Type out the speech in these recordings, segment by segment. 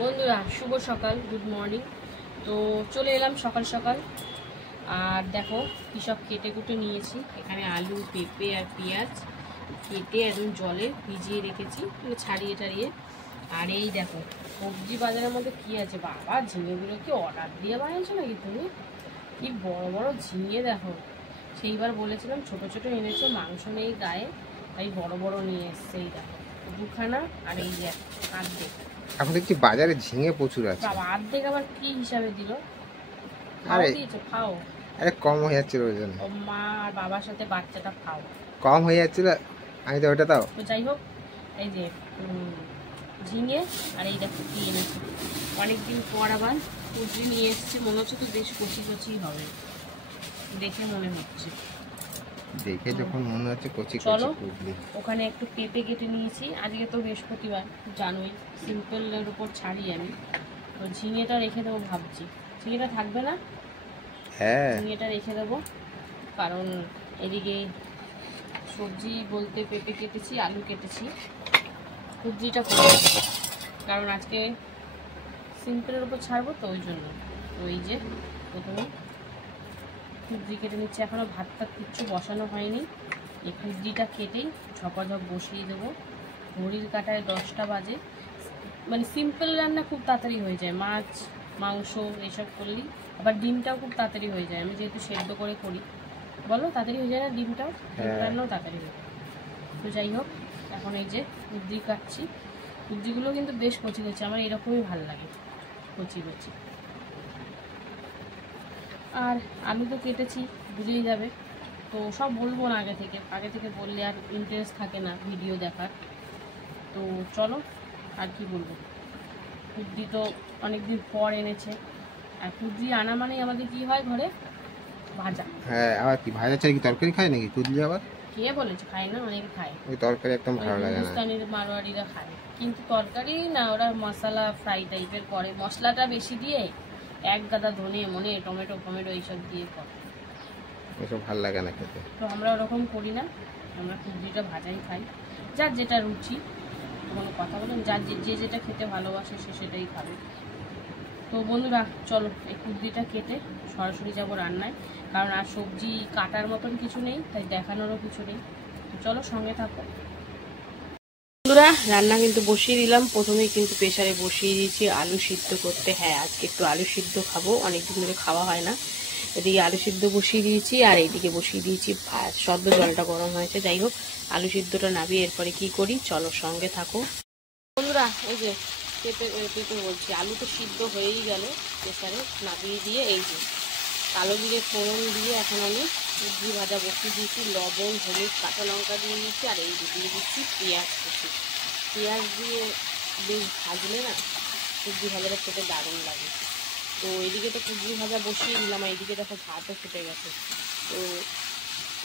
বন্ধুরা শুভ সকাল, good morning. তো চলে এলাম সকাল সকাল। আর দেখো কী সব কেটে কুটে নিয়েছি। এখানে আলু, পেঁপে আর পেঁয়াজ কেটে একদম জলে ভিজিয়ে রেখেছি, ছাড়িয়ে টাড়িয়ে। আর এই দেখো সবজি বাজারের মধ্যে কী আছে, বাবা ঝিঙেগুলো কি অর্ডার দিয়ে বানিয়েছো নাকি তুমি? কি বড় বড় ঝিঙে দেখো। সেইবার বলেছিলাম ছোট ছোট এনেছো, মাংস নেই গায়ে, তাই বড় বড় নিয়ে এসছে। এই দেখো দুখানা, আর এই যে অর্ধেক। এখন দেখছি বাজারে ঝিঙে প্রচুর আছে। বাবা অর্ধেক আবার কি হিসাবে দিল? আরে দিয়েছো খাও। আরে কম হয়ে যাচ্ছিল ওই জন্য। ও মা আর বাবার সাথে বাচ্চাটা খাও। কম হয়ে যাচ্ছিল, আমি তো ওটা দাও। তো যাই হোক, এই যে ঝিঙে আর এই দেখো কি এনেছি। অনেকদিন পর আবার কুচি নিয়ে এসছে, মনে হচ্ছে তো বেশ কচি কচি হবে দেখে মনে হচ্ছে। দেখে যখন মনে হচ্ছে কচি চলো, কচি। ওখানে একটু পেঁপে কেটে নিয়েছি। আজকে তো বৃহস্পতিবার, জানোই সিম্পলের উপর ছাড়ি আমি। তো ঝিঙেটা রেখে দেবো ভাবছি। ঝিঙেটা থাকবে না? হ্যাঁ, ঝিঙেটা রেখে দেবো, কারণ এদিকে সবজি বলতে পেঁপে কেটেছি, আলু কেটেছি, সবজিটা করবো কারণ আজকে সিম্পলের উপর ছাড়বো, তো ওই জন্য। তো এই যে প্রথমে সবজি কেটে নিচ্ছি। এখনও ভাত টাত কিচ্ছু বসানো হয়নি। এই সবজিটা কেটেই ঝপাঝপ বসিয়ে দেবো। ঘড়ির কাঁটায় 10টা বাজে। মানে সিম্পল রান্না খুব তাড়াতাড়ি হয়ে যায়, মাছ মাংস এইসব করলেই। আবার ডিমটাও খুব তাড়াতাড়ি হয়ে যায়, আমি যেহেতু সেদ্ধ করে করি। বলো তাড়াতাড়ি হয়ে যায় না ডিমটাও? রান্নাও তাড়াতাড়ি হয়ে যায়। তো যাই হোক, এখন এই যে সবজি কাটছি। সবজিগুলো কিন্তু বেশ কচি কচি, আমার এরকমই ভালো লাগে, কচি কচি। আর আলু তো কেটেছি, বুঝেই যাবে। তো সব বলবো না আগে থেকে বললে আর ইন্টারেস্ট থাকে না ভিডিও দেখার। তো চলো, আর কি বলবো। সবজি তো অনেকদিন পর এনেছে, আর সবজি আনা মানেই আমাদের কি হয় ঘরে? ভাজা। হ্যাঁ, আবার কি ভাজা ছাড়া কি তরকারি খায় নাকি কুদলি? আবার কে বলেছে খায় না? অনেকে খায়। ওই তরকারি একদম ভালো লাগে না। হিন্দুস্তানির মারোয়াড়িরা খায়, কিন্তু তরকারি না, ওরা মশলা ফ্রাই টাইপের করে, মশলাটা বেশি দিয়ে এক গাদা ধনে মনে টমেটো ফমেটো এইসব দিয়ে করে। ওইসব ভালো লাগে না খেতে। তো আমরা ওরকম করি না, আমরা সবজিটা ভাজাই খাই। যার যেটা রুচি, কোনো কথা বলেন, যার যে যেটা খেতে ভালোবাসে সে সেটাই খাবে। তো বন্ধুরা চলো, এই সবজিটা কেটে সরাসরি যাবো রান্নায়, কারণ আর সবজি কাটার মতন কিছু নেই, তাই দেখানোরও কিছু নেই। তো চলো সঙ্গে থাকো বন্ধুরা। রান্না কিন্তু বসিয়ে দিলাম, প্রথমেই কিন্তু প্রেসারে বসিয়ে দিয়েছি আলু সিদ্ধ করতে। হ্যাঁ, আজকে একটু আলু সিদ্ধ খাবো, অনেকদিন ধরে খাওয়া হয় না। এদিকে আলু সিদ্ধ বসিয়ে দিয়েছি, আর এইদিকে বসিয়ে দিয়েছি ভাত। সদ্য জলটা গরম হয়েছে। যাই হোক, আলু সিদ্ধটা নামিয়ে এরপরে কি করি চলো সঙ্গে থাকো বন্ধুরা। এই যে পেঁপে বলছি, আলু তো সিদ্ধ হয়েই গেল, প্রেসারে নামিয়ে দিয়ে এই যে কালো জিরে ফোড়ন দিয়ে এখন আমি সবজি ভাজা বসিয়ে দিয়েছি। লবণ, হলুদ, কাঁচা লঙ্কা দিয়ে দিচ্ছি, আর এই যে দিয়ে দিচ্ছি পেঁয়াজ কুচি। পেঁয়াজ দিয়ে বেশ ভাজলে না সবজি ভাজাটা খেতে দারুণ লাগে। তো এইদিকে তো সবজি ভাজা বসিয়ে দিলাম, আর এইদিকে দেখো ভাতও ফুটে গেছে। তো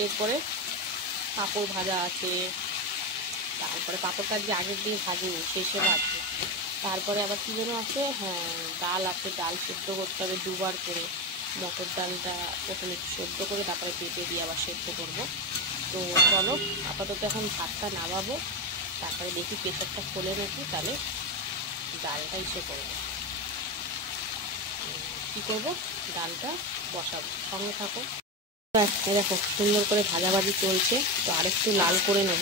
এরপরে পাঁপড় ভাজা আছে, তারপরে পাঁপড়টা দিয়ে আগের দিন ভাজিনি, শেষে ভাজবো। তারপরে আবার কী যেন আছে, হ্যাঁ ডাল আছে, ডাল সেদ্ধ করতে হবে দুবার করে। মটর ডালটা প্রথমে সেদ্ধ করে তারপরে পেঁপে দিয়ে আবার সেদ্ধ করবো। তো চলো, আপাতত এখন ভাতটা নামাবো, তারপরে দেখি প্রেসারটা খোলে নাকি, তাহলে ডালটা ইসে করবো, কী করবো, ডালটা বসাবো। সঙ্গে থাকো। দেখো সুন্দর করে ভাজাভাজি চলছে, তো আরেকটু লাল করে নেব,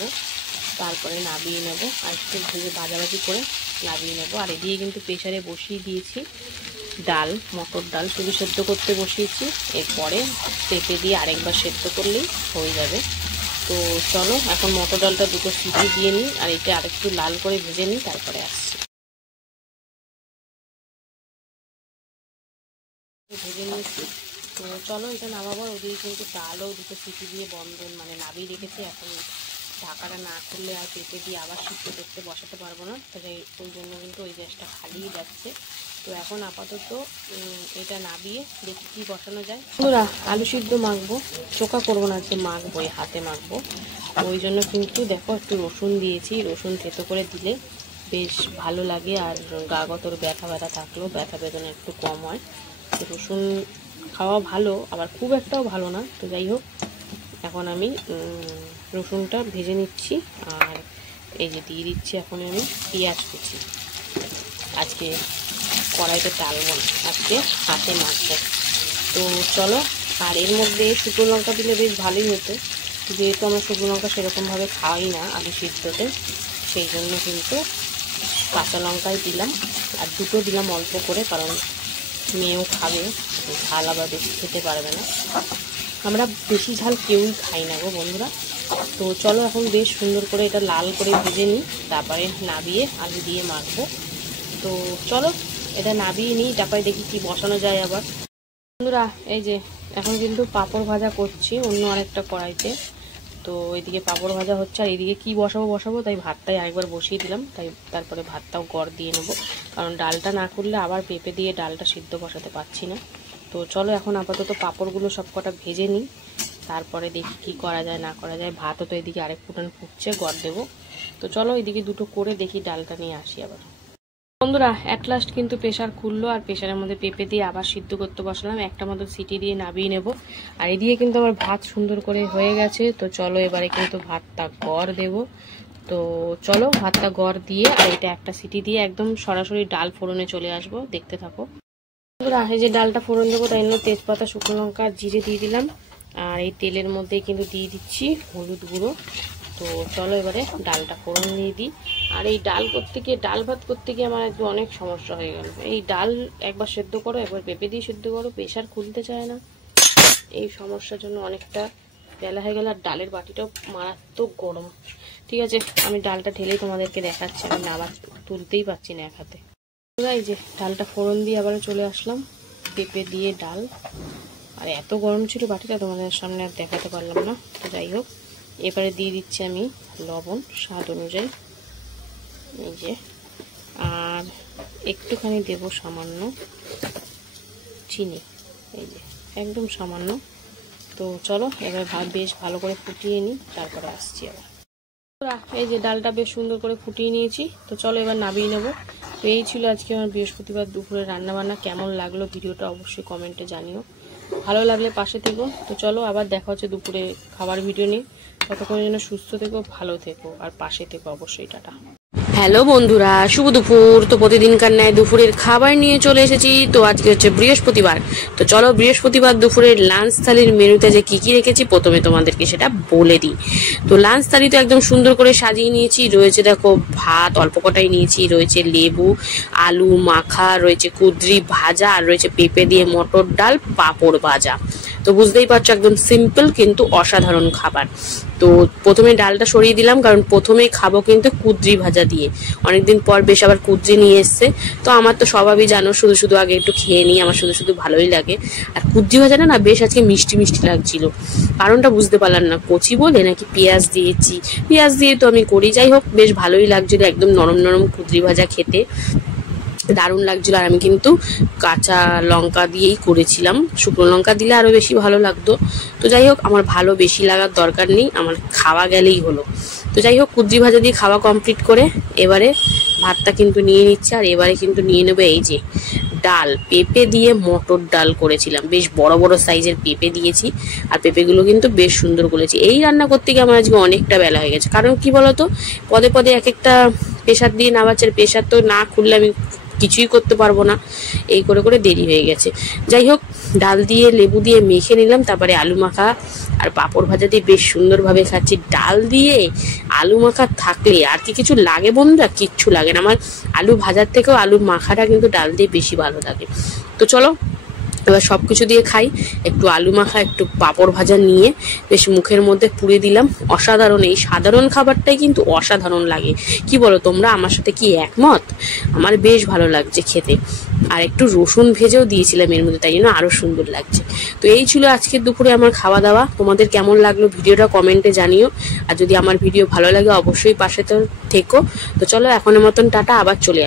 তারপরে নামিয়ে নেব। আর একটু ভেজে ভাজাভাজি করে নামিয়ে নেব। আর এদিকে কিন্তু প্রেসারে বসিয়ে দিয়েছি ডাল, মটর ডাল শুধু সেদ্ধ করতে বসিয়েছি। এরপরে পেঁপে দিয়ে আরেকবার সেদ্ধ করলেই হয়ে যাবে। তো চলো এখন মটর ডালটা দুটো সিটি দিয়ে নিই, আর এটা আরেকটু লাল করে ভেজে নিই, তারপরে আসছি। ভেজে নিয়েছি, তো চলো এটা নামাবার। ওদিকে কিন্তু ডালও দুটো সিটি দিয়ে মানে নামিয়ে রেখেছি। এখন ঢাকাটা না খুললে আর পেঁপে দিয়ে আবার সিদ্ধ করতে বসাতে পারবো না, তাই ওই জন্য কিন্তু ওই গ্যাসটা খালিই যাচ্ছে। তো এখন আপাতত এটা নামিয়ে দেখি কী বসানো যায়। বন্ধুরা আলু সিদ্ধ মাখবো, চোখা করবো না, আজকে মাখবো, এই হাতে মাখবো। ওই জন্য কিন্তু দেখো একটু রসুন দিয়েছি। রসুন থেতো করে দিলে বেশ ভালো লাগে, আর গা গতর ব্যথা থাকলেও ব্যথা বেদনা একটু কম হয়। রসুন খাওয়া ভালো, আবার খুব একটাও ভালো না। তো যাই হোক, এখন আমি রসুনটা ভেজে নিচ্ছি, আর এই যে দিয়ে দিচ্ছি এখন আমি পেঁয়াজ কুচি। আজকে যে কড়াইতে টালবো না, আজকে হাতে মাখবো। তো চলো, আর এর মধ্যে শুকনো লঙ্কা দিলে বেশ ভালোই হতো, যেহেতু আমরা শুকনো লঙ্কা সেরকমভাবে খাওয়াই না আলু সিদ্ধতে, সেই জন্য কিন্তু কাঁচা লঙ্কাই দিলাম। আর দুটো দিলাম অল্প করে, কারণ মেয়েও খাবে, ঝাল আবার বেশি খেতে পারবে না। আমরা বেশি ঝাল কেউই খাই না গো বন্ধুরা। তো চলো এখন বেশ সুন্দর করে এটা লাল করে ভেজে নিই, তারপরে নাবিয়ে আলু দিয়ে মাখবো। তো চলো এটা নাবিয়ে নিই, তারপরে দেখি কি বসানো যায়। আবার বন্ধুরা এই যে এখন কিন্তু পাঁপড় ভাজা করছি অন্য আরেকটা কড়াইতে। তো এদিকে পাঁপড় ভাজা হচ্ছে, আর এদিকে কি বসাবো তাই ভাতটাই আরেকবার বসিয়ে দিলাম, তাই তারপরে ভাতটাও গড় দিয়ে নেবো, কারণ ডালটা না করলে আবার পেঁপে দিয়ে ডালটা সিদ্ধ বসাতে পারছি না। তো চলো এখন আপাতত পাঁপড়গুলো সব কটা ভেজে নিই, তারপরে দেখি কি করা যায় না করা যায়। ভাতও তো এদিকে আরেক ফুটান ফুটছে, গড় দেবো। তো চলো এদিকে দুটো করে দেখি, ডালটা নিয়ে আসি আবার। বন্ধুরা অ্যাট লাস্ট কিন্তু প্রেশার খুললো, আর প্রেশারের মধ্যে পেঁপে দিয়ে আবার সিদ্ধ করতে বসলাম, একটা মতো সিটি দিয়ে নাবিয়ে নেব। আর এদিকে কিন্তু আমার ভাত সুন্দর করে হয়ে গেছে। তো চলো এবারে কিন্তু ভাতটা গড় দেব। তো চলো ভাতটা গড় দিয়ে, আর এটা একটা সিটি দিয়ে একদম সরাসরি ডাল ফোড়নে চলে আসবো, দেখতে থাকো। বন্ধুরা এই যে ডালটা ফোড়ন দেবো, তাই জন্য তেজপাতা, শুকনো লঙ্কা, জিরে দিয়ে দিলাম। আর এই তেলের মধ্যেই কিন্তু দিয়ে দিচ্ছি হলুদ গুঁড়ো। তো চলো এবারে ডালটা ফোড়ন দিয়ে দিই। আর এই ডাল করতে গিয়ে, ডাল ভাত করতে গিয়ে আমার একটু অনেক সমস্যা হয়ে গেল। এই ডাল একবার সেদ্ধ করো, একবার পেঁপে দিয়ে সেদ্ধ করো, প্রেশার খুলতে চায় না। এই সমস্যার জন্য অনেকটা বেলা হয়ে গেল, আর ডালের বাটিটাও মারাত্মক গরম। ঠিক আছে, আমি ডালটা ঢেলেই তোমাদেরকে দেখাচ্ছি, আমি আবার তুলতেই পারছি না এক হাতে। এই যে ডালটা ফোড়ন দিয়ে আবার চলে আসলাম, পেঁপে দিয়ে ডাল। আর এত গরম ছিল বাটিটা, তোমাদের সামনে আর দেখাতে পারলাম না। তো যাই হোক, এবারে দিয়ে দিচ্ছি আমি লবণ স্বাদ অনুযায়ী, এই যে, আর একটুখানি দেব সামান্য চিনি, এই যে একদম সামান্য। তো চলো এবার বেশ ভালো করে ফুটিয়ে নিই, তারপরে আসছি আবার। এই যে ডালটা বেশ সুন্দর করে ফুটিয়ে নিয়েছি। তো চলো এবার নাবিয়ে নেবো। তো এই ছিল আজকে আমার বৃহস্পতিবার দুপুরে রান্নাবান্না। কেমন লাগলো ভিডিওটা অবশ্যই কমেন্টে জানিও, ভালো লাগলে পাশে থেকো। তো চলো আবার দেখা হচ্ছে দুপুরে খাবার ভিডিও নিয়ে। ততক্ষণের জন্য সুস্থ থেকো, ভালো থেকো, আর পাশে থেকো অবশ্যই। টাটা। হ্যালো বন্ধুরা, শুভ দুপুর। তো প্রতিদিনকার ন্যায় দুপুরের খাবার নিয়ে চলে এসেছি। তো আজকে হচ্ছে বৃহস্পতিবার। তো চলো বৃহস্পতিবার দুপুরের লাঞ্চ থালির মেনুতে যে কি কি রেখেছি প্রথমে তোমাদেরকে সেটা বলে দিই। তো লাঞ্চ থালি তো একদম সুন্দর করে সাজিয়ে নিয়েছি। রয়েছে দেখো ভাত অল্প কটাই নিয়েছি, রয়েছে লেবু, আলু মাখা, রয়েছে কুঁদরি ভাজা, আর রয়েছে পেঁপে দিয়ে মটর ডাল, পাঁপড় ভাজা। তো বুঝতেই পারছো একদম সিম্পল কিন্তু অসাধারণ খাবার। তো প্রথমে ডালটা সরিয়ে দিলাম, কারণ প্রথমে খাবো কিন্তু কুঁদরি ভাজা দিয়ে। অনেকদিন পর বেশ আবার কুঁদরি নিয়ে এসছে। তো আমার তো স্বভাবই জানো, শুধু শুধু আগে একটু খেয়ে নিই, আমার শুধু শুধু ভালোই লাগে। আর কুঁদরি ভাজাটা না বেশ আজকে মিষ্টি মিষ্টি লাগছিল, কারণটা বুঝতে পারলাম না, কচি বলে নাকি পেঁয়াজ দিয়েছি। পেঁয়াজ দিয়ে তো আমি করি, যাই হোক বেশ ভালোই লাগছিল, একদম নরম নরম কুঁদরি ভাজা খেতে দারুণ লাগছিল। আর আমি কিন্তু কাঁচা লঙ্কা দিয়েই করেছিলাম, শুকনো লঙ্কা দিলে আরো বেশি ভালো লাগতো। তো যাই হোক, আমার ভালো বেশি লাগার দরকার নেই, আমার খাওয়া গেলেই হলো। তো যাই হোক, কুঁদরি ভাজা দিয়ে খাওয়া কমপ্লিট করে এবারে ভাতটা কিন্তু নিয়ে নিচ্ছে। আর এবারে কিন্তু নিয়ে নেবে এই যে ডাল, পেঁপে দিয়ে মটর ডাল করেছিলাম, বেশ বড় বড় সাইজের পেঁপে দিয়েছি। আর পেঁপেগুলো কিন্তু বেশ সুন্দর করেছি। এই রান্না করতে গিয়ে আমার আজকে অনেকটা বেলা হয়ে গেছে, কারণ কি বলতো, পদে পদে এক একটা প্রেশার দিয়ে নামাচ্ছের, প্রেশার তো না খুললে আমি কিছুই করতে পারবো না, এই করে করে দেরি হয়ে গেছে। যাই হোক, ডাল দিয়ে লেবু দিয়ে মেখে নিলাম, তারপরে আলু মাখা আর পাঁপড় ভাজা দিয়ে বেশ সুন্দরভাবে খাচ্ছি। ডাল দিয়ে আলু মাখা থাকলে আর কি কিছু লাগে বন্ধুরা? কিচ্ছু লাগে না। আমার আলু ভাজার থেকেও আলু মাখাটা কিন্তু ডাল দিয়ে বেশি ভালো লাগে। তো চলো এবার সব কিছু দিয়ে খাই। একটু আলু মাখা, একটু পাঁপড় ভাজা নিয়ে বেশ মুখের মধ্যে পুড়ে দিলাম। অসাধারণ, এই সাধারণ খাবারটাই কিন্তু অসাধারণ লাগে। কি বলো তোমরা, আমার সাথে কি একমত? আমার বেশ ভালো লাগছে খেতে। আর একটু রসুন ভেজেও দিয়েছিলাম এর মধ্যে, তাই জন্য আরো সুন্দর লাগছে। তো এই ছিল আজকের দুপুরে আমার খাওয়া দাওয়া। তোমাদের কেমন লাগলো ভিডিওটা কমেন্টে জানিও। আর যদি আমার ভিডিও ভালো লাগে অবশ্যই পাশে তো থেকো। তো চলো এখনের মতন টাটা, আবার চলে